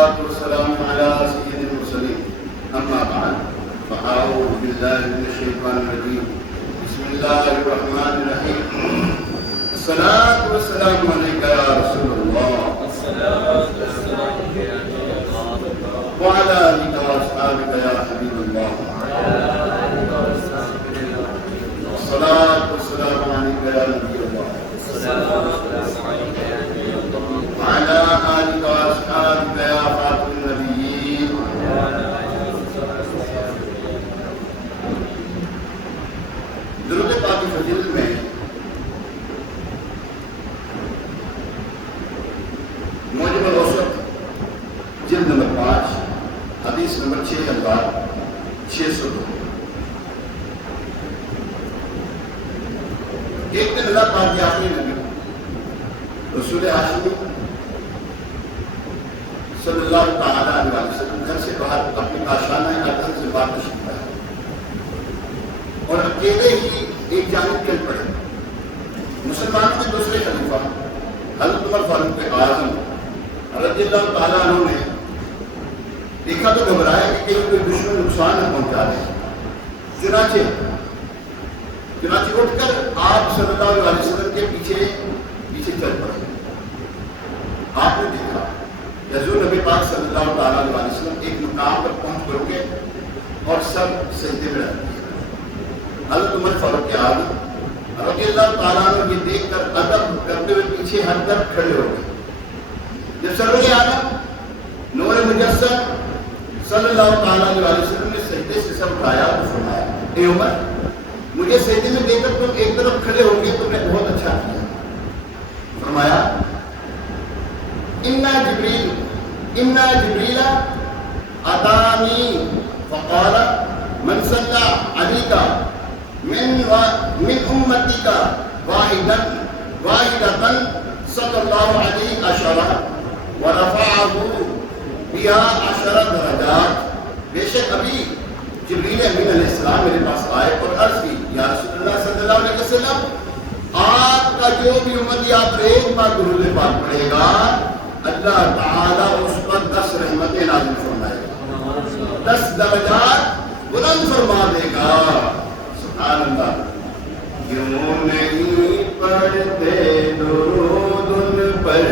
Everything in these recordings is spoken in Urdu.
والسلام على سيد المرسلين أما بعد فأعوذ بالله من الشيطان الرجيم بسم الله الرحمن الرحيم الصلاة والسلام عليك يا رسول الله وعلى آلك وأصحابك يا حبيب الله الصلاة والسلام عليك يا نبي الله وعلى آلك وأصحابك يا خاتم النبيين درود پاک فضیلت میں موجب الاوسط جلد نمبر 5 حدیث نمبر 6602 ایک دن اللہ پاک کے آخری نبی رسول ہاشمی صلی اللہ تعالیٰ علیہ وسلم گھر سے باہر اپنی آشانہ ارکن سے باہر تشریف لائے اور اکیلے ہی ایک جانب چل پڑے۔ مسلمانوں کے دوسرے خلیفہ حضرت عمر فاروق اعظم رضی اللہ تعالیٰ عنہ نے دیکھا تو گھبرایا کہ کہیں کوئی دشمن نقصان نہ پہنچا دے، چنانچہ اٹھ کر آپ صلی اللہ علیہ وسلم کے پیچھے چل پڑے۔ آپ نے دیکھا حضور نبی پاک صلی اللہ تعالیٰ علیہ وسلم ایک مقام پر پہنچ کر کے اور سب سجدے میں رکھ دیا۔ حضرت عمر فاروق اعظم رضی اللہ تعالیٰ عنہ یہ دیکھ کر ادب کرتے ہوئے پیچھے ہٹ کر کھڑے ہو گئے۔ جب سرور عالم نور مجسم صلی اللہ تعالیٰ علیہ وسلم نے سجدے سے سر اٹھایا تو فرمایا، اے عمر، مجھے سجدے میں دیکھ کر تم ایک طرف کھڑے ہو گئے، تم نے بہت اچھا کیا۔ فرمایا، اِنَّا جبریل اتانی فقال من صلی علیک من امتک واحدۃ صلی اللہ علیہ عشرہ ورفعہ بہا 10 درجات۔ بے شک ابھی جبریل امین علیہ السلام میرے پاس آئے اور عرض کی، یا رسول اللہ صلی اللہ علیہ وسلم، آپ کا جو بھی امتی آپ ایک بار درود پاک پڑھے گا، اللہ تعالیٰ اس پر 10 رحمتیں نازل فرمائے گا، 10 درجات بلند فرما دے گا۔ سبحان اللہ۔ کیوں نہیں پڑھتے درود ان پر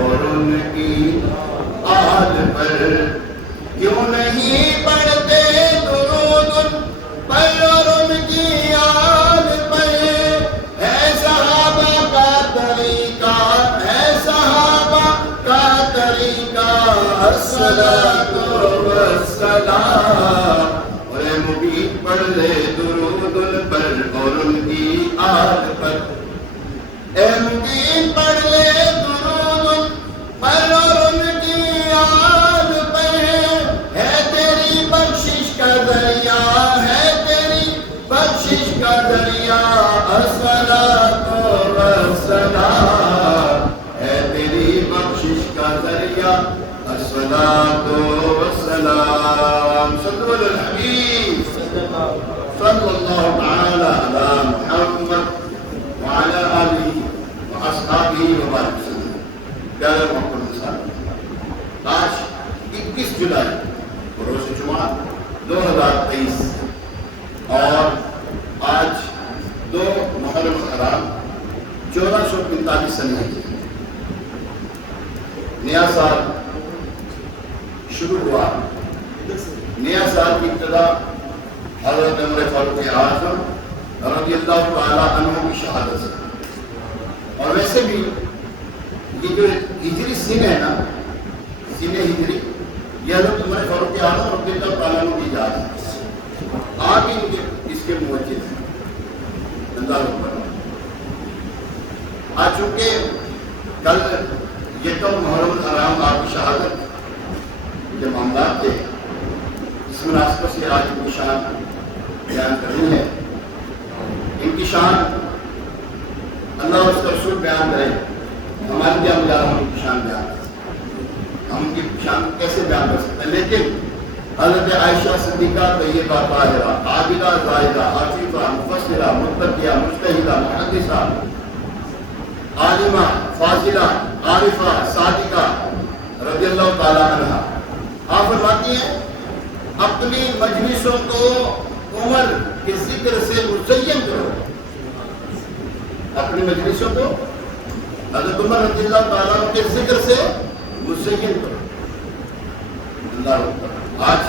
اور ان کی آل پر، کیوں نہیں پڑھتے درود ان پر اور ان کی آل پر، ہے صحابہ کا طریقہ، ہے صحابہ کا طریقہ، الصلاۃ والسلام۔ اور اے مبین پڑھ لے درود ان پر اور ان کی آل پر، اے مبین پڑھ لے درود ان پر اور ان کی آل پر، ہے تیری بخشش کا ذریعہ، ہے تیری بخشش کا ذریعہ، الصلاۃ والسلام، ہے تیری بخشش کا ذریعہ، الصلاۃ والسلام۔ صلو علی الحبیب صلی اللہ تعالی علی محمد وعلی آلہ واصحابہ وبارک وسلم۔ پیارے محترم ساتھی، آج 21 جولائی روز جمعہ 2023 اور آج 2 محرم الحرام 1445 سنہ کی نیا سال شروع ہوا۔ نیا سال کی ابتدا حضرت عمر فاروق اعظم رضی اللہ تعالیٰ عنہ کی شہادت سے، اور ویسے بھی یہ جو ہجری سن ہے نا، سن ہجری، یہ حضرت عمر فاروق اعظم رضی اللہ تعالیٰ عنہ کی یاد ہے، آپ ہی اس کے موجد ہیں۔ اللہ اکبر۔ آج چونکہ کل یکم محرم الحرام آپ کی شہادت کے معاملات تھے، اس مناسبت سے آج ان کی شان بیان کرنی ہے۔ ان کی شان اللہ اور اس کا رسول بیان کریں، ہماری کیا مجال ہم ان کی شان بیان کریں، ہم ان کی شان کیسے بیان کر سکتے ہیں؟ لیکن حضرت عائشہ صدیقہ طیبہ طاہرہ عابدہ زاہدہ عفیفہ مفسرہ متقیہ مجتہدہ محدثہ عالمہ فاضلہ عارفہ صادقہ رضی اللہ تعالیٰ عنہ آپ فرماتی ہیں اپنی مجلسوں کو عمر کے ذکر سے مزین کرو. اپنی مجلسوں کو حضرت عمر رضی اللہ تعالیٰ عنہ کے ذکر سے مزین کرو. اللہ اکبر. آج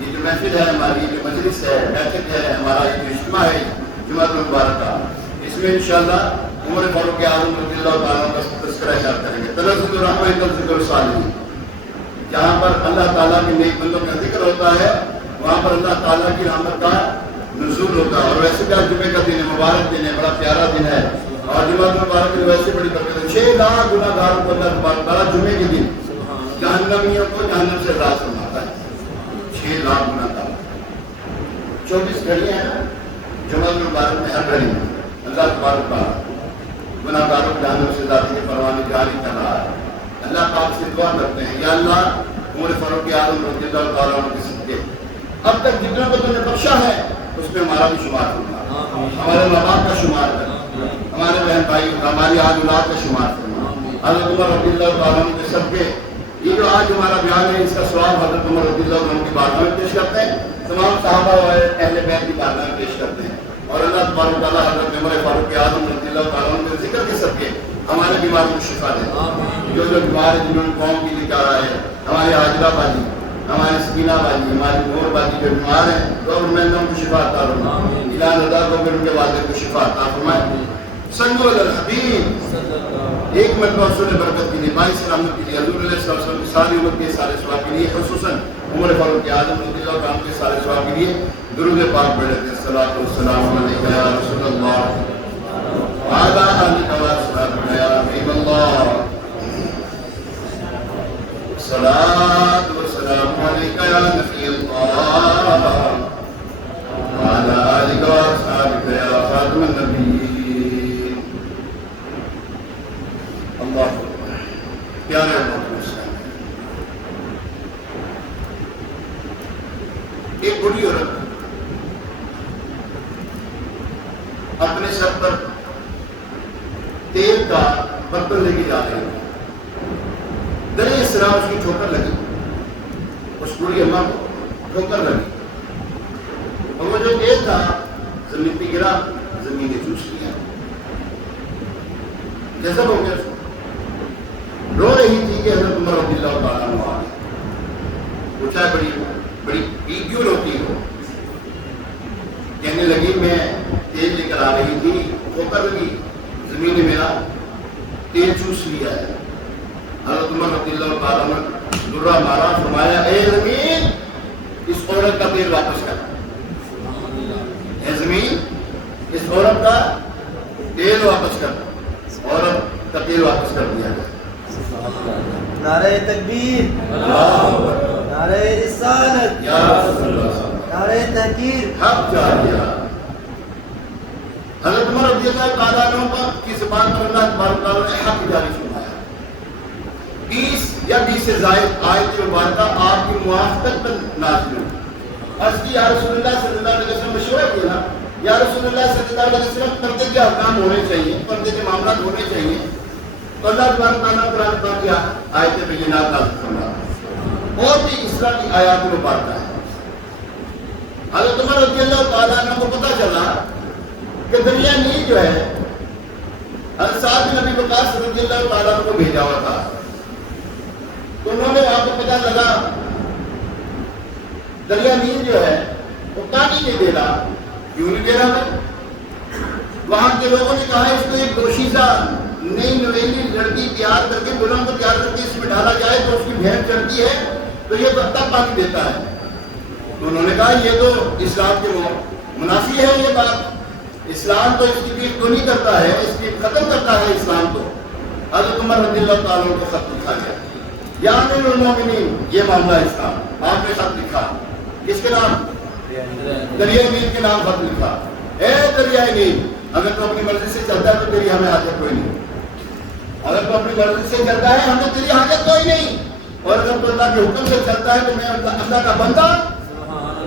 یہ جو محفل ہے ہماری، جو مجلس ہے، بیٹھک ہے، ہمارا یہ جو اجتماع ہے جمعہ المبارکہ، اس میں انشاءاللہ عمر فاروق اعظم رضی اللہ تعالیٰ کا تذکرہ یاد کریں گے. تنزل الرحمن تنزل الصالحین، جہاں پر اللہ تعالیٰ کے نیک بندوں کا ذکر ہوتا ہے وہاں پر اللہ تعالیٰ کی رحمت کا نزول ہوتا ہے. اور ویسے بھی آج جمعے کا دن ہے، مبارک دن ہے، بڑا پیارا دن ہے. اور جمعہ المبارک میں ویسے بڑی برکت ہے. 6 لاکھ گناہ گاروں کو اللہ تبارک تعالیٰ جمعے کے دن جہنمیوں کو جہنم سے آزاد فرماتا ہے. 6 لاکھ گناہ گار. 24 گھڑیاں ہیں نا جمعہ المبارک میں، ہر گھڑی میں اللہ تبارک تعالیٰ گناہ گاروں کو جہنم سے آزادی کے پروانے جاری کر رہا ہے. اللہ پاک سے دعا کرتے ہیں، یا اللہ عمر فاروق اعظم رضی اللہ تعالیٰ عنہ کے صدقے اب تک جتنا کو تم نے بخشا ہے اس میں ہمارا بھی شمار کرنا، ہمارے ماں باپ کا شمار کرنا، ہمارے بہن بھائی ہماری آج اولاد کا شمار کرنا. حضرت عمر رضی اللہ تعالیٰ عنہ کے صدقے یہ جو آج ہمارا بیان ہے اس کا ثواب حضرت عمر رضی اللہ عنہ کی بارگاہ میں پیش کرتے ہیں، تمام صحابہ اور اہل بیت کی بارگاہ میں پیش کرتے ہیں. اور اللہ تبارک تعالیٰ حضرت عمر فاروق اعظم رضی اللہ تعالیٰ عنہ کے ذکر کے صدقے ہمارے بیماروں کو شفا دے. جو بیمار ہیں جنہوں نے قوم کی لکھا رہا ہے، ہمارے حاجرہ باجی، ہماری سکینہ باجی، ہماری نور باجی جو بیمار ہیں تو میں ان کو شفا عطا فرمائے. اعلان ادا کو پھر ان کے والد کو شفا عطا فرمائے. صلو علی الحبیب. ایک مرتبہ رسول برکت کے لیے، بھائی سلامت کے لیے، حضور علیہ السلام کی ساری امت کے سارے ثواب کے لیے، خصوصاً عمر فاروق اعظم رضی اللہ عنہ کے سارے ثواب کے لیے درود پاک پڑھ لیتے ہیں. الصلاۃ والسلام علیک یا رسول اللہ وعلی آلک واصحابک یا حبیب اللہ. الصلاۃ والسلام علیک یا نبی اللہ وعلی آلک واصحابک یا خاتم النبیین. اللہ پیارے محترم، ایک بڑی عورت اپنے سر پر تیل کا برتن لے کے جا رہی ہے. درے اس طرح اس کی ٹھوکر لگی، اس بوڑھی اماں کو ٹھوکر لگی اور وہ جو تیل تھا زمین پہ گرا، زمین نے چوس لیا. جذب ہو گیا، رو رہی تھی کہ حضرت عمر رضی اللہ تعالیٰ عنہ آ گئے. پوچھا بڑی بڑی کیوں روتی ہو؟ کہنے لگی میں تیل لے کر آ رہی تھی، ٹھوکر لگی، زمین نے میرا تیل چوس لیا ہے. حضرت عمر رضی اللہ تعالیٰ عنہ درہ مارا، فرمایا اے زمین اس عورت کا تیل واپس کر. اے زمین اس عورت کا تیل واپس کر. عورت کا تیل واپس کر دیا گیا. نعرہ تکبیر، نعرہ رسالت، یا رسول اللہ، نعرہ تحقیر، حق جاریہ. حضرت عمر رضی اللہ تعالیٰ عنہ کی زبان پر اللہ تبارک تعالیٰ نے حق جاری فرمایا. 20 یا 20 سے زائد آیت مبارکہ آپ کی موافقت پر نازل ہوئی. عرض کی یا رسول اللہ صلی اللہ علیہ وسلم، مشورہ کیا نا یا رسول اللہ صلی اللہ علیہ وسلم، پردے کے احکام ہونے چاہیے، پردے کے معاملات ہونے چاہیے. تو اللہ تبارک تعالیٰ قرآن پاک کی آیت بینات نازل فرمایا اور بھی اسلام کی آیات مبارکہ ہے. حضرت عمر رضی اللہ تعالیٰ عنہ کو پتہ چلا کہ دریا نیل جو ہے حضرت سعد بن ابی وقاص رضی اللہ تعالیٰ عنہ کو بھیجا ہوا تھا. تو انہوں نے وہاں کو پتہ لگا دریا نیل جو ہے وہ پانی نہیں دے رہا. کیوں نہیں دے رہا ہے؟ وہاں کے لوگوں نے کہا اس کو ایک دوشیزہ نئی نویلی لڑکی تیار کر کے گلوں کو تیار کر کے اس میں ڈالا جائے تو اس کی بھین چڑھتی ہے تو یہ بہتا پانی دیتا ہے. تو انہوں نے کہا یہ تو اسلام کے منافی ہے یہ بات. اسلام تو اس کی پیٹ کو نہیں کرتا ہے، اس کی ختم کرتا ہے اسلام کو. حضرت عمر رضی اللہ تعالیٰ عنہ کو خط لکھا گیا، یا امیر المومنین یہ معاملہ اسلام. آپ نے خط لکھا کس کے نام؟ دریائے نیل کے نام خط لکھا. اے دریائے نیل، اگر تو اپنی مرضی سے چلتا ہے تو تیری ہمیں حاجت کوئی نہیں. اگر تو اپنی مرضی سے چلتا ہے ہمیں تیری حاجت کوئی نہیں. اور اگر تو اللہ کے حکم سے چلتا ہے تو میں اللہ کا بندہ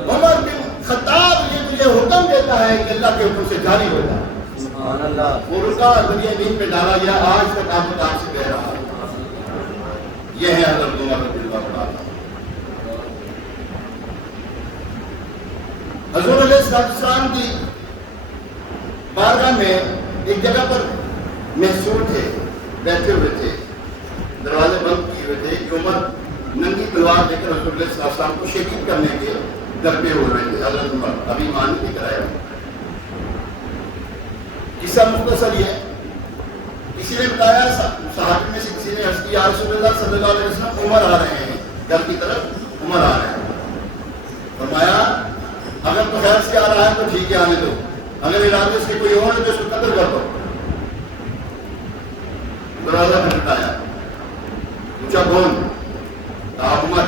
عمر بن خطاب یہ تجھے حکم دیتا ہے کہ اللہ کے حکم سے جاری ہو جائے. سبحان اللہ. وہ رکا دنیا نیل پہ ڈالا گیا. آج تک آپ سے کہہ رہا ہے یہ ہے حضرت عمر رضی اللہ تعالیٰ. السلام کی بارگاہ میں ایک جگہ پر محصور تھے، بیٹھے ہوئے تھے، دروازے بند کیے ہوئے تھے کہ عمر ننگی تلوار لے کر رسول اللہ صلی اللہ علیہ وسلم کو شہید کرنے کے درپے ہو رہے تھے. حضرت عمر ابھی مان نہیں کرایا. قصہ مختصر یہ، کسی نے بتایا، صحابی میں سے کسی نے عرض کیا، یا رسول اللہ صلی اللہ علیہ وسلم عمر آ رہے ہیں، گھر کی طرف عمر آ رہے ہیں. فرمایا اگر تو خیر سے آ رہا ہے تو ٹھیک ہے، آنے دو، اگر ارادے سے کوئی اور ہے تو اس کو قتل کر دو. دروازہ کھٹکھٹایا، پوچھا کون؟ کہا عمر.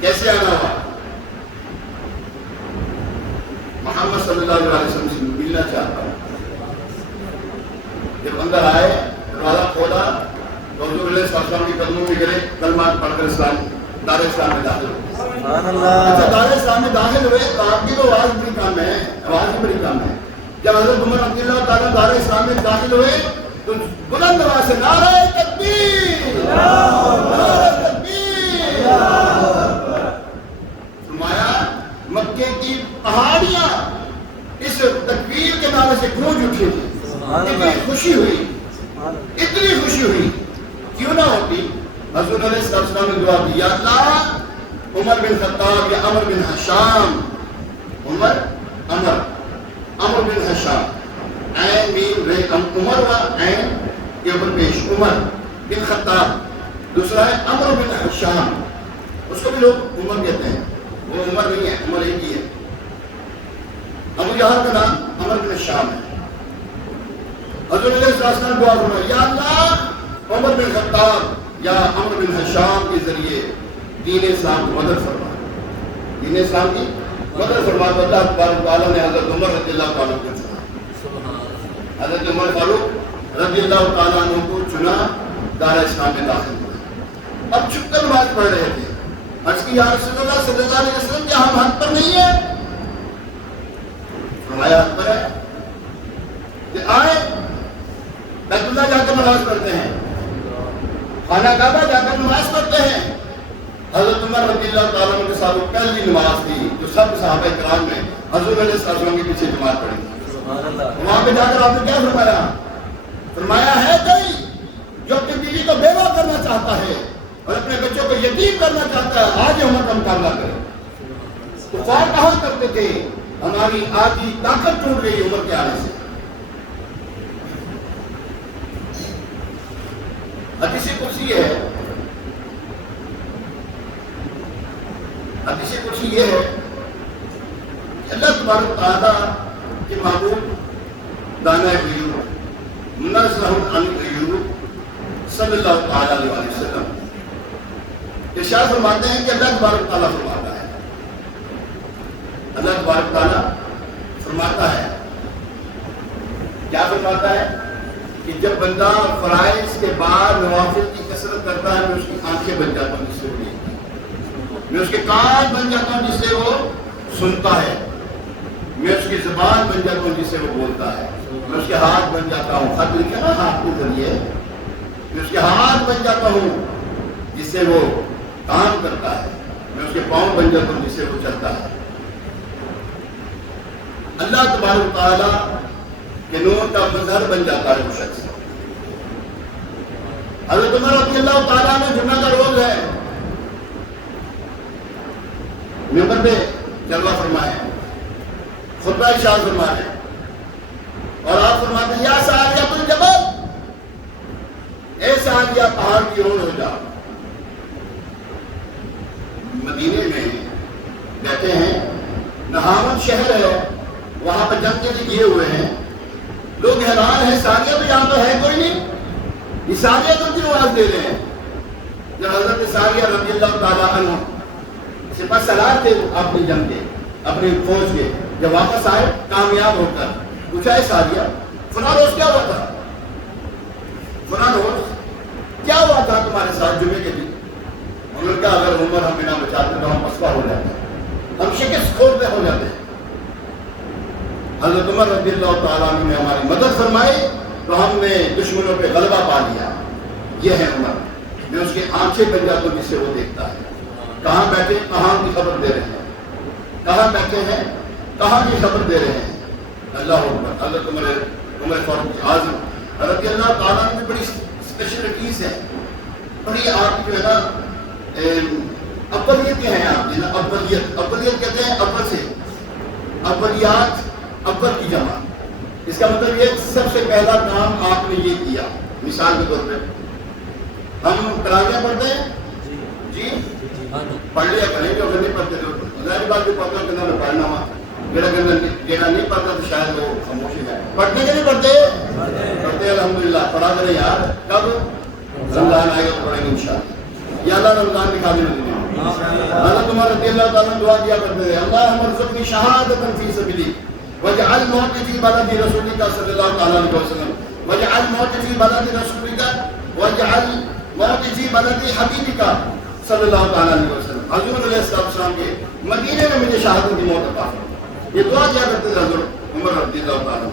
کیسے آنا ہوا؟ محمد صلی اللہ علیہ وسلم سے ملنا چاہتا ہوں. جب اندر آئے، دروازہ کھولا تو حضور علیہ السلام کے قدموں میں گرے، کلمات پڑھ کر اسلام دار اسلام میں داخل ہوئے. سبحان اللہ. اچھا، دار اسلام میں داخل ہوئے تو آپ کی تو آواز بڑی کم ہے، آواز بڑی کم ہے. جب حضرت عمر رضی اللہ تعالیٰ دار اسلام میں داخل ہوئے تو بلند آواز سے نعرہ تکبیر، نعرہ تکبیر. فرمایا مکے کی پہاڑیاں اس تکبیر کے نعرے سے گونج اٹھی تھی. اتنی خوشی ہوئی، اتنی خوشی ہوئی. کیوں نہ ہوتی؟ حضور علیہ السلام نے دعا کی، یا اللہ عمر بن خطاب یا عمر بن حشام، عمر بن حشام، عین میم رے عمر و عین کے اوپر پیش، عمر بن خطاب. دوسرا ہے عمر بن حشام، اس کو بھی لوگ عمر کہتے ہیں، وہ عمر نہیں ہے، عمر ایک ہی ہے. ابو جہل کا نام عمر بن حشام ہے. حضور علیہ السلام دعا فرمایا، یا اللہ عمر بن خطاب یا عمر بن حشام کے ذریعے دین اسلام کی مدد فرما، دین اسلام کی مدد فرما. اللہ تبارک تعالیٰ نے حضرت عمر رضی اللہ تعالیٰ کو چنا، حضرت عمر فاروق رضی اللہ تعالیٰ عنہ کو چنا، دار اسلام میں داخل ہوئے. اب چھپ کر نماز پڑھ رہے تھے. عرض کی، یا رسول اللہ صلی اللہ علیہ وسلم کیا ہم حق پر نہیں ہیں؟ فرمایا حق پر ہے کہ آئے بیت اللہ جا کر نماز پڑھتے ہیں، خانہ کعبہ جا کر نماز پڑھتے ہیں. حضرت عمر رضی اللہ تعالیٰ عنہ کے ساتھ وہ پہلی نماز تھی جو سب صحابہ کرام نے حضور علیہ السلام کے پیچھے جماعت پڑھی. وہاں پہ جا کر آپ نے کیا فرمایا؟ فرمایا ہے کوئی جو اپنی بیوی کو بیوہ کرنا چاہتا ہے اور اپنے بچوں کو یتیم کرنا چاہتا ہے، آج عمر کا مقابلہ کرے. کفار کہا کرتے تھے ہماری آدھی طاقت ٹوٹ گئی عمر کے آنے سے. حدیث قدسی ہے، حدیث قدسی یہ ہے کہ اللہ تبارک تعالیٰ کے محبوب دانا غیوب منزہ عن غیوب صلی اللہ تعالیٰ علیہ وسلم ارشاد فرماتے ہیں کہ اللہ تبارک تعالیٰ فرماتا ہے، اللہ تبارک تعالیٰ فرماتا ہے، کیا فرماتا ہے؟ کہ جب بندہ فرائض کے بعد نوافل کی کثرت کرتا ہے میں اس کی آنکھیں بن جاتا ہوں جس سے وہ دیکھتا ہے، میں اس کے کان بن جاتا ہوں جس سے وہ سنتا ہے، میں اس کی زبان بن جاتا ہوں جس سے وہ بولتا ہے، میں اس کے ہاتھ بن جاتا ہوں، خط لکھے نا ہاتھ کے ذریعے، میں اس کے ہاتھ بن جاتا ہوں جس سے وہ کام کرتا ہے، میں اس کے پاؤں بن جاتا ہوں جس سے وہ چلتا ہے. اللہ تبارک تعالیٰ کہ نور کا مظہر بن جاتا ہے وہ شخص. حضرت عمر رضی اللہ تعالیٰ نے جمعہ کا روز ہے، منبر پہ جلوہ فرمائے، خطبہ ارشاد فرمائے اور آپ فرماتے ہیں، یا سعاریہ الجبل، اے سعاریہ پہاڑ کی اور ہو جا. مدینے میں کہتے ہیں نہاون شہر ہے، وہاں پہ جنگ کے لیے ہوئے ہیں، لوگ حیران ہیں ساریہ تو یہاں تو ہے کوئی نہیں، یہ ساریہ تو کیوں آواز دے رہے ہیں؟ جب حضرت ساریہ رضی اللہ تعالیٰ عنہ سپہ سالار تھے اپنی جنگ کے، اپنی فوج کے، جب واپس آئے کامیاب ہو کر پوچھا ہے ساریہ فلاں روز کیا ہوا تھا، فلاں روز کیا ہوا تھا تمہارے ساتھ جمعے کے دن؟ انہوں نے کہا اگر عمر ہمیں نہ بچاتے تو ہم مسئلہ ہو جاتے ہیں، ہم شکست کھولتے ہو جاتے ہیں. حضرت عمر رضی اللہ تعالیٰ عنہ نے ہماری مدد فرمائی تو ہم نے دشمنوں پہ غلبہ پا لیا. یہ ہے عمر، میں اس کی آنکھیں بن جاتا ہوں جس سے وہ دیکھتا ہے. کہاں بیٹھے کہاں کی خبر دے رہے ہیں. کہاں بیٹھے ہیں, کہاں کی خبر دے رہے ہیں. اللہ اکبر. حضرت عمر فاروق اعظم رضی اللہ تعالیٰ کی بڑی اسپیشلٹیز ہیں, بڑی آپ جو ہے نا اقلیتیں ہیں آپ کی نا. اقلیت کہتے ہیں اول سے, اولیات اول کی جمع. اس کا مطلب یہ سب سے پہلا کام آپ نے یہ کیا. مثال کے طور پہ ہم تراویح پڑھتے ہیں جی, پڑھ لیا کریں گے, اگر نہیں پڑھتے تو ظاہر بات جو پڑھتا کہ میں پڑھنا ہوا, میرا جینا نہیں پڑھتا تو شاید وہ خاموشی ہے. پڑھتے کہ نہیں پڑھتے؟ پڑھتے الحمدللہ. پڑھا کریں یار, کب رمضان آئے گا تو پڑھیں گے انشاءاللہ. یا اللہ رمضان کی قابل ہوتی ہے. حضرت عمر رضی اللہ تعالیٰ دعا کیا کرتے تھے, اللہم ارزقنی شہادۃ فی سبیلک واجعل موتی فی بلد رسولک صلی اللہ تعالیٰ علیہ وسلم واجعل موتی فی بلد رسولک واجعل موتی فی بلد حبیبک صلی اللہ تعالیٰ علیہ وسلم. حضور علیہ السلام کے مدینے میں مجھے شہادت کی موت عطا فرما. یہ دعا کیا کرتے تھے حضرت عمر رضی اللہ تعالیٰ.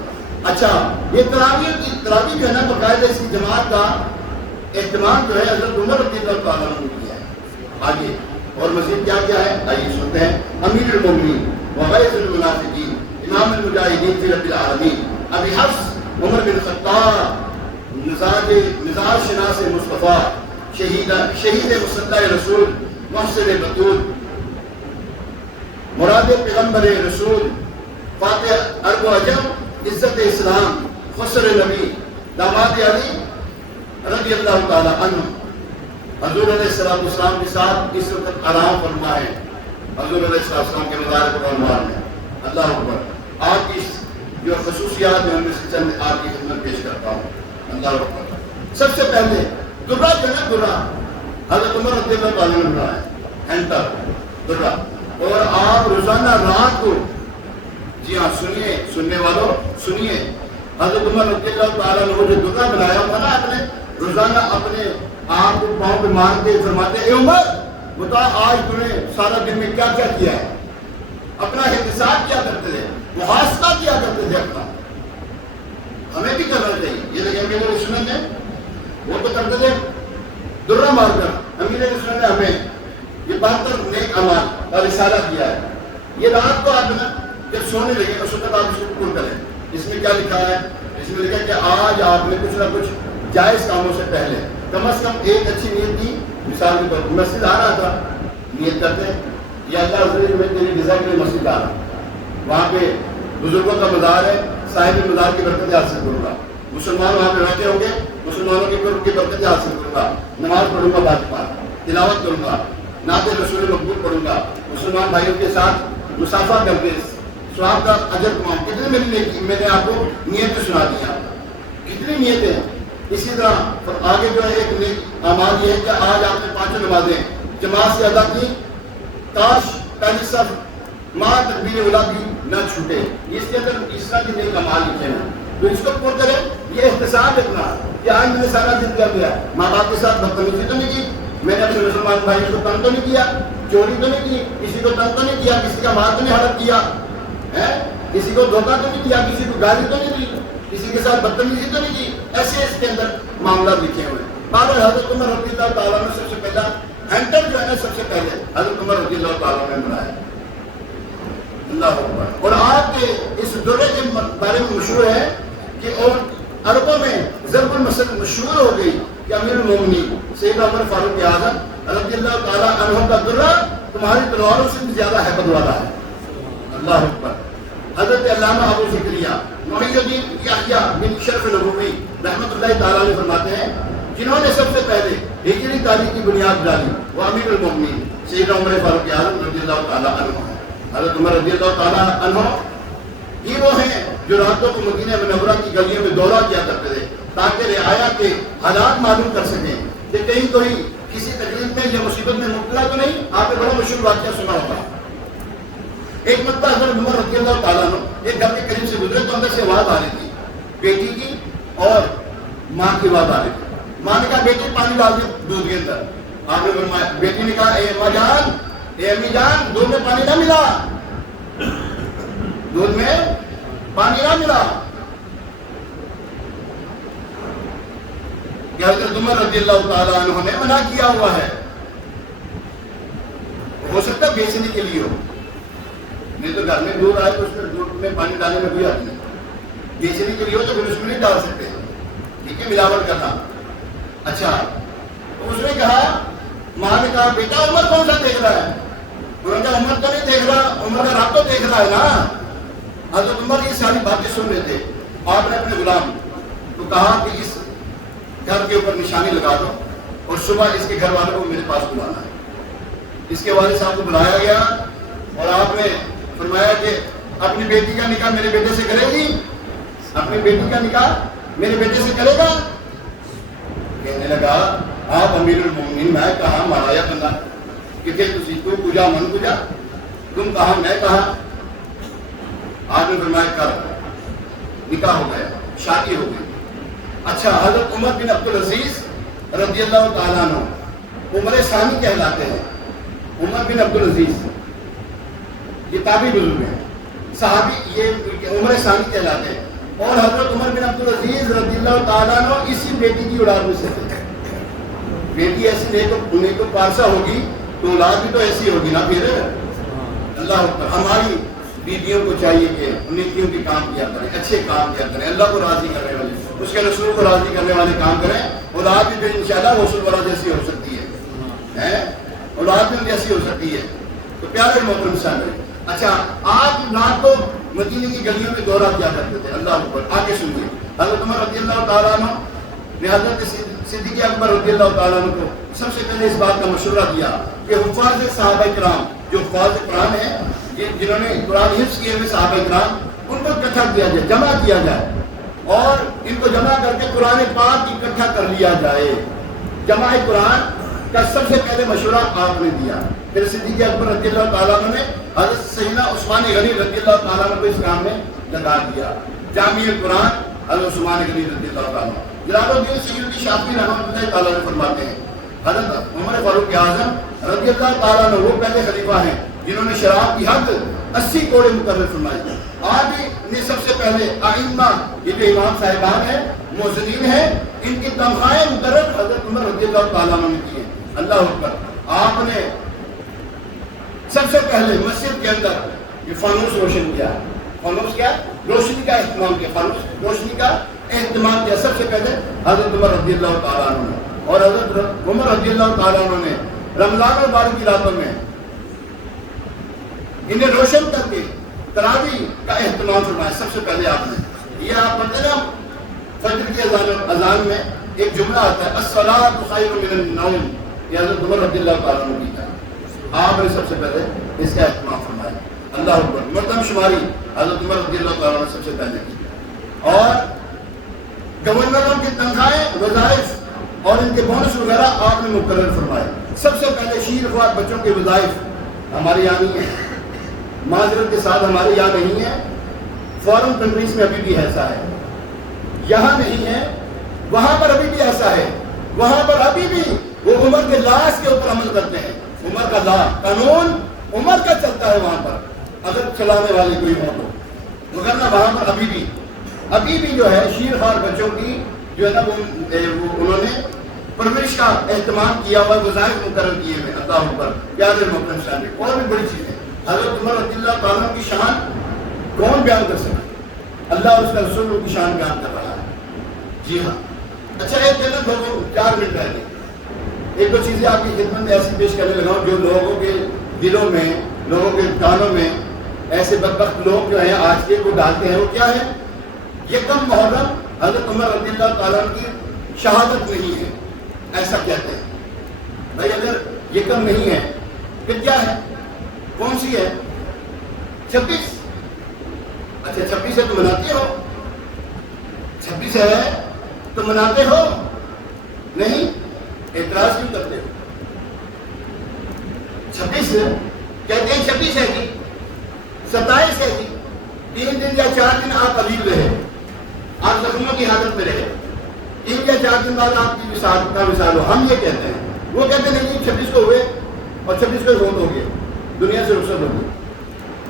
اچھا, یہ تراویح جو ہے نا باقاعدہ اس کی جماعت کا اہتمام جو ہے حضرت عمر رضی اللہ تعالیٰ نے کیا ہے. آگے اور مزید کیا کیا ہے آئیے سنتے ہیں. امیر المومنین وغیث المنافقین امام المجاہدین فی رب العالمین ابی حفص عمر بن خطاب مزاج شناس مصطفیٰ شہید مصدق رسول محسن بطول مراد پیغمبر رسول فاتح عرب و عجم عزت اسلام خسر نبی داماد علی رضی اللہ تعالی عنہ. حضور علیہ السلام کے ساتھ اس وقت آرام فرما ہے حضور علیہ السلام کے مزار پر عنوان ہے. اللہ اکبر. آپ کی جو خصوصیات ہیں ان میں سے چند آپ کی خدمت پیش کرتا ہوں. اللہ اکبر. سب سے پہلے درہ جو ہے درہ حضرت عمر رضی اللہ تعالیٰ نے بنایا ہے, ہینٹر درہ. اور آپ روزانہ رات کو, جی ہاں سنیے سننے والوں سنیے, حضرت عمر رضی اللہ تعالیٰ نے وہ جو درہ بنایا ہوا نا آپ نے, روزانہ اپنے آپ کو پاؤں پہ مارتے فرماتے, اے عمر بتا آج تم نے سارا دن میں کیا کیا کیا ہے. اپنا احتساب کیا کرتے تھے, محاسبہ کیا کرتے تھے اپنا. ہمیں بھی کرنا چاہیے. یہ دیکھیں میرے سنت ہے وہ تو کرتے تھے درہ مار کر. امیر سنت نے ہمیں یہ 72 نیک اعمال کا رسالہ دیا ہے. یہ رات کو آپ نا جب سونے لگے اس وقت آپ اس کو پور کریں. اس میں کیا لکھا ہے, اس میں لکھا ہے کہ آج آپ نے کچھ نہ کچھ جائز کاموں سے پہلے کم از کم ایک اچھی نیت کی. مثال کے طور پر مسجد آ رہا تھا, نیت کرتے ہیں یا اللہ حضور میں تیری رضا کے لیے مسجد آ رہا, وہاں پہ بزرگوں کا مزار ہے, صاحب مزار کی برکت حاصل کروں گا. مسلمان وہاں پہ بیٹھے ہوں گے, مسلمانوں کی برکت حاصل کروں گا. نماز پڑھوں گا, بات تلاوت کروں گا, نعت رسول مقبول پڑھوں گا, مسلمان بھائیوں کے ساتھ مسافہ کر کے ثواب کا اجر کماؤں. کتنے میں نے آپ کو نیتیں سنا دی ہیں, کتنی نیتیں ہیں. اسی طرح آگے جو ہے ایک نیک اعمال یہ ہے کہ آج آپ نے 5 نمازیں جماعت سے ادا کی, کاش پہلی صف ماں تکبیر اولا بھی نہ چھوٹے. اس کے اندر اس طرح کے نیک اعمال لکھے ہیں تو اس کو پور کریں. یہ احتساب اتنا کہ آج میں نے سارا دن کیا کیا, ماں باپ کے ساتھ بدتمیزی تو نہیں کی, میں نے اپنے مسلمان بھائیوں کو تنگ تو نہیں کیا, چوری تو نہیں کی, کسی کو تنگ تو نہیں کیا, کسی کا مال تو نہیں ہڑپ کیا, کسی کو دھوکہ تو نہیں کیا, کسی کو گالی تو نہیں دی, کسی کے ساتھ بدتمیزی تو نہیں کی. ایسے اس کے اندر معاملات لکھے ہوئے. بہرحال حضرت عمر رضی اللہ تعالیٰ نے سب سے پہلا ہینٹر جو ہے نا سب سے پہلے حضرت عمر رضی اللہ تعالیٰ نے بنایا. اللہ اکبر. اور آپ کے اس درے کے بارے میں مشہور ہے کہ اور عربوں میں ضرب المثل مشہور ہو گئی کہ امیر المومنین سیدنا عمر فاروق اعظم رضی اللہ تعالیٰ عنہ کا درہ تمہاری تلواروں سے بھی زیادہ ہیبت والا ہے. اللہ اکبر. حضرت علامہ ابو زکریا محی الدین یحییٰ بن شرف نبوی رحمۃ اللہ تعالیٰ علیہ فرماتے ہیں جنہوں نے سب سے پہلے ہجری تاریخ کی بنیاد ڈالی وہ امیر المومنین سیدنا عمر فاروق اعظم رضی اللہ تعالیٰ عنہ ہے. حضرت عمر رضی اللہ تعالیٰ عنہ یہ وہ ہیں جو راتوں کو مدینہ منورہ کی گلیوں میں دورہ کیا کرتے تھے تاکہ رعایا کے حالات معلوم کر سکیں کہ کہیں کوئی کسی تکلیف میں یا مصیبت میں مبتلا تو نہیں. آپ نے بڑا مشہور واقعہ سنا ہوگا. ایک مرتبہ حضرت عمر رضی اللہ تعالیٰ عنہ ایک گھر کے قریب سے گزرے تو اندر سے آواز آ رہی تھی بیٹی کی اور ماں کی آواز آ رہی تھی. ماں نے کہا بیٹی پانی ڈال دے دودھ کے اندر. آپ نے فرمایا, بیٹی نے کہا اے اماں جان اے امی جان دودھ میں پانی نہ ملا, دودھ میں پانی نہ ملا. کہ حضرت عمر رضی اللہ تعالیٰ عنہ نے منع کیا ہوا ہے, ہو سکتا ہے بیچنے کے لیے ہو, یہ تو گھر میں دودھ آئے تو اس میں دودھ میں پانی ڈالنے میں کوئی حد نہیں، بیچنے کے لیے ہو تو پھر اس میں نہیں ڈال سکتے، ٹھیک ہے، ملاوٹ کرنا۔ اچھا تو اس نے کہا، ماں نے کہا بیٹا عمر کون سا دیکھ رہا ہے؟ انہوں نے کہا عمر تو نہیں دیکھ رہا، عمر کا رب تو دیکھ رہا ہے نا۔ حضرت عمر یہ ساری باتیں سن رہے تھے۔ آپ نے اپنے غلام کو کہا کہ اس گھر کے اوپر نشانی لگا دو اور صبح اس کے گھر والوں کو میرے پاس بلانا ہے۔ اس کے والد صاحب کو بلایا گیا اور آپ نے فرمایا کہ اپنی بیٹی کا نکاح میرے بیٹے سے کرے گی؟ اپنی بیٹی کا نکاح میرے بیٹے سے کرے گا؟ کہنے لگا آپ امیر المومنین، میں کہا مارایا بندہ کتنے تسی تو کجا من کجا، تم کہا میں کہا۔ آپ نے فرمایا کر، نکاح ہو گیا، شادی ہو گئی۔ اچھا حضرت عمر بن عبدالعزیز رضی اللہ تعالیٰ عنہ عمر ثانی کہلاتے ہیں۔ عمر بن عبدالعزیز یہ تابعی بزرگ ہیں، صحابی، یہ عمر ثانی کہلاتے ہیں۔ اور حضرت عمر بن عبدالعزیز رضی اللہ تعالیٰ عنہ اسی بیٹی کی اولاد میں سے تھے۔ بیٹی ایسی نیک و پارسا ہوگی تو اولاد بھی تو ایسی ہوگی نا پھر۔ اللہ اکبر۔ ہماری بیٹیوں کو چاہیے کہ نیکیوں کے کام کیا کریں، اچھے کام کیا کریں، اللہ کو راضی کرنے والے، اس کے رسول کو راضی کرنے والے کام کریں۔ اولاد بھی پھر انشاءاللہ رسول والا جیسی ہو سکتی ہے، اولاد بھی جیسی ہو سکتی ہے۔ تو پیارے محترم سامعین، اچھا آج رات کو مدینے کی گلیوں میں دورہ کیا کرتے تھے، اللہ اکبر۔ آگے سنیے، حضرت عمر رضی اللہ تعالیٰ عنہ نے حضرت صدیق اکبر رضی اللہ تعالیٰ عنہ کو سب سے پہلے اس بات کا مشورہ دیا کہ حفاظ صحابہ کرام، جو حفاظ قرآن ہیں، جنہوں نے قرآن حفظ کیے ہوئے صحابہ کرام، ان کو اکٹھا کیا جائے، جمع کیا جائے اور ان کو جمع کر کے قرآن پاک اکٹھا کر لیا جائے۔ جمع قرآن کا سب سے پہلے مشورہ آپ نے دیا۔ پھر صدیق اکبر رضی اللہ تعالیٰ عنہ نے حضرت سیدنا عثمان غنی رضی اللہ تعالیٰ عنہ کو اس کام میں لگا دیا۔ جامع قرآن حضرت عثمان غنی رضی اللہ تعالیٰ عنہ۔ جلال الدین سیوطی شافعی رحمۃ اللہ تعالیٰ عنہ فرماتے ہیں، حضرت عمر فاروق اعظم رضی اللہ تعالیٰ عنہ وہ پہلے خلیفہ ہیں جنہوں نے شراب کی حد 80 کوڑے مقرر فرمائی۔ آج نے سب سے پہلے ائمہ، یہ جو امام صاحبان ہیں، مؤذنین ہیں، ان کی تنخواہیں مقرر حضرت عمر رضی اللہ تعالیٰ عنہ نے کی ہیں۔ اللہ اکبر۔ آپ نے سب سے پہلے مسجد کے اندر یہ فانوس روشن کیا، فانوس کیا روشنی کا اہتمام کیا، فانوس روشنی کا اہتمام کیا سب سے پہلے حضرت عمر رضی اللہ تعالیٰ عنہ نے۔ اور حضرت عمر رضی اللہ تعالیٰ عنہ نے رمضان المبارک کی راتوں میں انہیں روشن کر کے تراویح کا اہتمام فرمایا سب سے پہلے آپ نے۔ یہ آپ پڑھتے ہیں نا فجر کی اذان میں ایک جملہ آتا ہے الصلاۃ خیر من النوم، یہ حضرت عمر رضی اللہ تعالیٰ عنہ کی تھا۔ آپ نے سب سے پہلے اس کا اہتمام فرمایا۔ اللہ اکبر۔ مردم شماری حضرت عمر رضی اللہ تعالیٰ نے سب سے پہلے کی، اور گورنروں کی تنخواہیں، وظائف اور ان کے بونس وغیرہ آپ نے مقرر فرمائے۔ سب سے پہلے شیر خوار بچوں کے وظائف ہمارے یہاں نہیں ہیں، معذرت کے ساتھ ہمارے یہاں نہیں ہے، فارن کنٹریز میں ابھی بھی ایسا ہے، یہاں نہیں ہے، وہاں پر ابھی بھی ایسا ہے، وہاں پر ابھی بھی وہ عمر کے لاس کے اوپر عمل کرتے ہیں۔ عمر کا لا قانون عمر کا چلتا ہے وہاں پر، اگر چلانے والے کوئی ہو تو، مگر نہ وہاں پر ابھی بھی جو ہے شیر خوار بچوں کی جو ہے نا وہ انہوں نے پرورش کا اہتمام کیا ہوا، وظائف مقرر کیے ہوئے۔ اللہ اکبر۔ پیارے محترم سامعین، اور بھی بڑی چیزیں حضرت عمر رضی اللہ تعالیٰ کی شان کون بیان کر سکے؟ اللہ اور اس کا رسول کی شان بیان کر رہا ہے۔ جی ہاں۔ اچھا ایک دن لوگوں 4 منٹ رہ گئے، ایک دو چیزیں آپ کی خدمت میں ایسی پیش کرنے لگا ہوں جو لوگوں کے دلوں میں، لوگوں کے کانوں میں ایسے بدبخت لوگ جو ہیں آج کے وہ ڈالتے ہیں۔ وہ کیا ہے؟ یکم محرم حضرت عمر رضی اللہ تعالیٰ کی شہادت نہیں ہے، ایسا کہتے ہیں۔ بھائی اگر یکم نہیں ہے پھر کیا ہے؟ کون سی ہے؟ 26۔ اچھا 26 ہے تو مناتے ہو؟ 26 ہے تو مناتے ہو؟ نہیں، اعتراض کیوں کرتے ہو؟ 26 کہتے ہیں 26 ہے جی، 27 ہے جی، 3 دن یا 4 دن آپ علیل رہے، آپ زخموں کی حالت میں رہے، 3 یا 4 دن بعد آپ کی وصال ہو، ہم یہ کہتے ہیں۔ وہ کہتے ہیں نہیں 26 کو ہوئے اور 26 کو فوت ہو گئے، دنیا سے رخصت ہو گئی،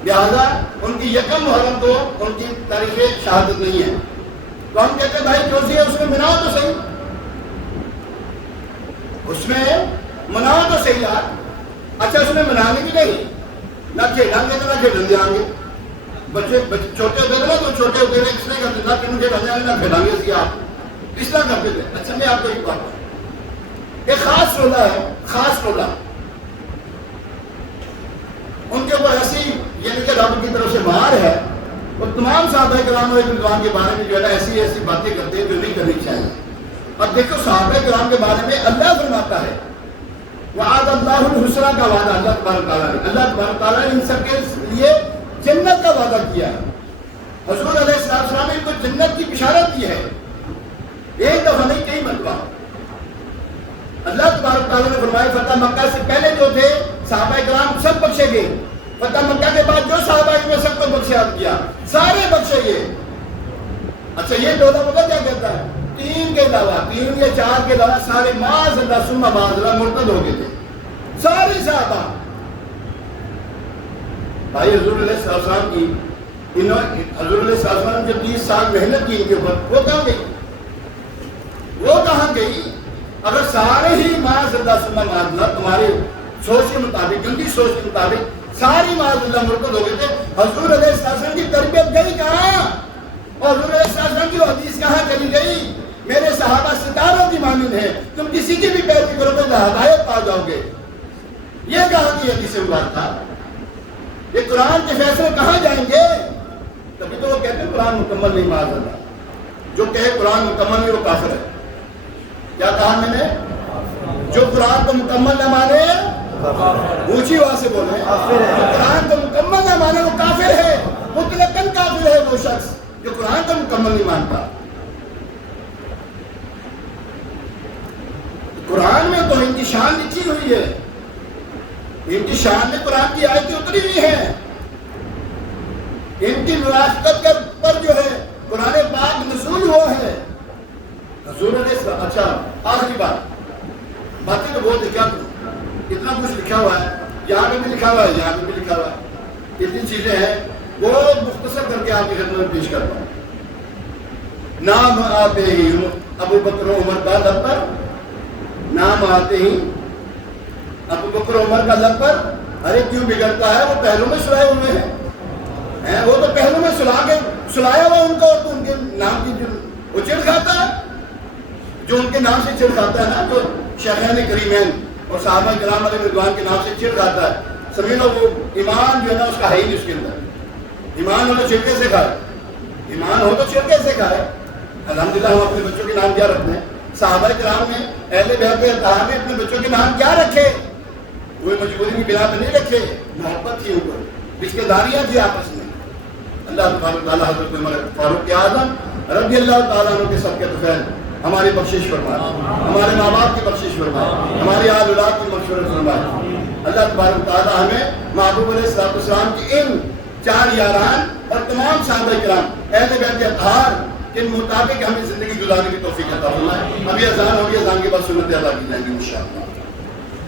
لہٰذا ان کی یکم محرم کو ان کی تاریخ شہادت نہیں ہے۔ تو ہم کہتے ہیں بھائی جو سی ہے اس میں مناؤ تو صحیح، اس میں مناؤ تو صحیح یار۔ اچھا اس میں منانے بھی نہیں، نہ کھیلیں گے نہ کھیلن دیا گے. بچے چھوٹے ہوتے تھے نا تو چھوٹے ہوتے تھے اس طرح کرتے نہ کھیلیں گے نہ کھیلیں گے اسی آپ اس طرح کرتے تھے. اچھا میں آپ کو ایک بات ایک خاص رولہ ہے, خاص رولہ ان کے اوپر ایسی یعنی کہ رب کی طرف سے مار ہے. اور تمام صحابہ کرام اور رضوان کے بارے میں جو ہے نا ایسی ایسی باتیں کرتے ہیں جو نہیں کرنی چاہیے. اب دیکھو صحابہ کرام کے بارے میں اللہ فرماتا ہے وعد اللہ الحسنہ کا وعدہ اللہ تبارک تعالیٰ نے, اللہ تبارک تعالیٰ نے ان سب کے لیے جنت کا وعدہ کیا ہے. حضور علیہ السلام نے ان کو جنت کی بشارت دی ہے, ایک دفعہ نہیں کئی مرتبہ. اللہ تبارک تعالیٰ نے فرمایا فتح مکہ سے پہلے جو تھے صحابہ کرام سب بخشے گئے, فتح مکہ کے بعد جو صحابہ میں سب کو بخشیات کیا سارے بخشے گئے. اچھا یہ ٹولہ پتہ کیا کہتا ہے, 3 کے علاوہ 3 یا 4 کے علاوہ سارے معاذ اللہ ثم معاذ اللہ مرتد ہو گئے تھے سارے صحابہ. بھائی حضور علیہ السلام کی حضور علیہ السلام نے جو 30 سال محنت کی ان کے اوپر وہ کہاں گئی, وہ کہاں گئی؟ اگر سارے ہی معاذ اللہ ثم معاذ اللہ تمہاری سوچ کے مطابق گندی سوچ کے مطابق ساری معاذ اللہ مرتد ہو گئے تھے, حضور علیہ السلام کی تربیت گئی کہاں؟ اور حضور علیہ السلام کی حدیث کہاں چلی گئی؟ میرے صحابہ ستاروں کی مانند ہیں, تم کسی کی بھی پیروی کرو گے تو ہدایت پا جاؤ گے. یہ کہاں کی حدیث مبارک تھا؟ یہ قرآن کے فیصلے کہاں جائیں گے؟ تبھی تو وہ کہتے ہیں قرآن مکمل نہیں معاذ اللہ. جو کہے قرآن مکمل نہیں وہ کافر ہے. کیا کہا میں نے؟ جو قرآن کو مکمل نہ مانے اونچی آواز سے بولے قرآن کو مکمل نہ مانے وہ کافر ہے, مطلقاً کافر ہے وہ شخص جو قرآن کو مکمل نہیں مانتا. قرآن میں تو ان کی شان لکھی ہوئی ہے, ان کی شان میں قرآن کی آیتیں اتری ہوئی ہیں, ان کی منافقت پر جو ہے قرآن پاک نزول ہوا ہے. حضور علیہ السلام. اچھا آخری باتیں تو بہت کیا اتنا کچھ لکھا ہوا ہے, یہاں پہ بھی لکھا ہوا ہے, یہاں پہ بھی لکھا ہوا ہے, اتنی چیزیں ہیں وہ مختصر کر کے آپ کی خدمت میں پیش کرتا ہوں. نام آتے ہی ابو بکر و عمر کا لب پر, نام آتے ہی ابو بکر و عمر کا لب پر, ارے کیوں بگڑتا ہے وہ پہلو میں سلائے ہوئے ہیں, وہ تو پہلو میں سلایا ہوا ان کو, اور تو ان کے نام کی وہ چڑ کھاتا ہے, جو ان کے نام سے چڑ کھاتا ہے نا, جو شیخین کریمین اور صحابہ کرام علیہ رضوان کے نام سے چڑ کھاتا ہے, سمجھ لو وہ ایمان جو ہے نا اس کا ہے ہی نہیں اس کے اندر. ایمان ہو تو چھڑکے سے کھائے, ایمان ہو تو چھڑکے سے کھائے. الحمدللہ ہم اپنے بچوں کے نام کیا رکھتے ہیں؟ صحابہ کرام نے اہل بیت اطہار نے اپنے بچوں کے نام کیا رکھے؟ کوئی مجبوری کی بنا پہ نہیں رکھے, محبت تھی ان کو, رشتے داریاں تھی آپس میں. اللہ تعالیٰ حضرت عمر فاروق اعظم رضی اللہ تعالیٰ عنہ کے صدقے طفیل ہماری بخشش فرمائے, ہمارے ماں باپ کی بخشش فرمائے, ہماری آل اولاد کی مغفرت فرمائے. اللہ تبارک تعالیٰ ہمیں محبوب علیہ السلام کی ان 4 یاران اور تمام صحابہ کرام اہل بیت اطہار کے مطابق ہمیں زندگی گزارنے کی توفیق عطا فرمائے. ابھی اذان ہوگی, اذان کے بعد سنت ادا کی جائیں گی انشاءاللہ.